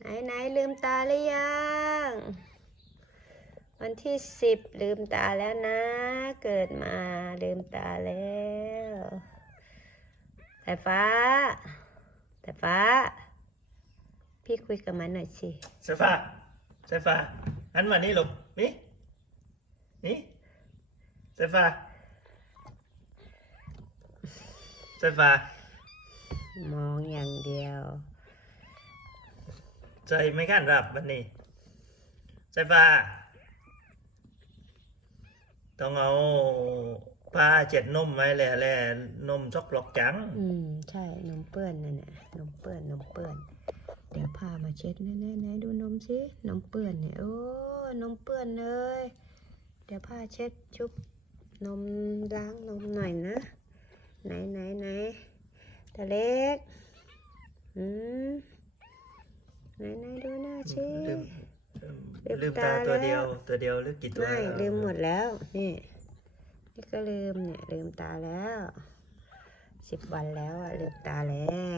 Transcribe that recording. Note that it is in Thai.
ไหนไหนลืมตาหรือยัง วันที่สิบลืมตาแล้วนะ เกิดมาลืมตาแล้วสายฟ้าสายฟ้า พี่คุยกับมันหน่อยสิเซฟ้าเซฟ้าหันมานี่ลูกนี่นี่เซฟ้าเซฟ้ามองอย่างเดียว ใจไม่ขั้นรับวันนี้เซฟ้าต้องเอาผ้าเจ็ดนมไว้แหละแหละนมช็อกหลอกจัง อืม ใช่นมเปื้อนนั่นน่ะนมเปื้อนนมเปื้อน เดี๋ยวพามาเช็ดแน่ๆไหนดูนมสินมเปื้อนเนี่ยโอ้นมเปื้อนเลยเดี๋ยวพาเช็ดชุบนมล้างนมหน่อยนะ ไหนไหนไหนตาเล็ก อืม ไหนไหนดูหน้าชิลืมลืมลืมตาตาตัวแล้วเดียว ตัวเดียวหรือกี่ตัวไม่ลืมหมดแล้ว นี่นี่ก็ลืมเนี่ยลืมตาแล้วสิบวันแล้วอะลืมตาแล้ว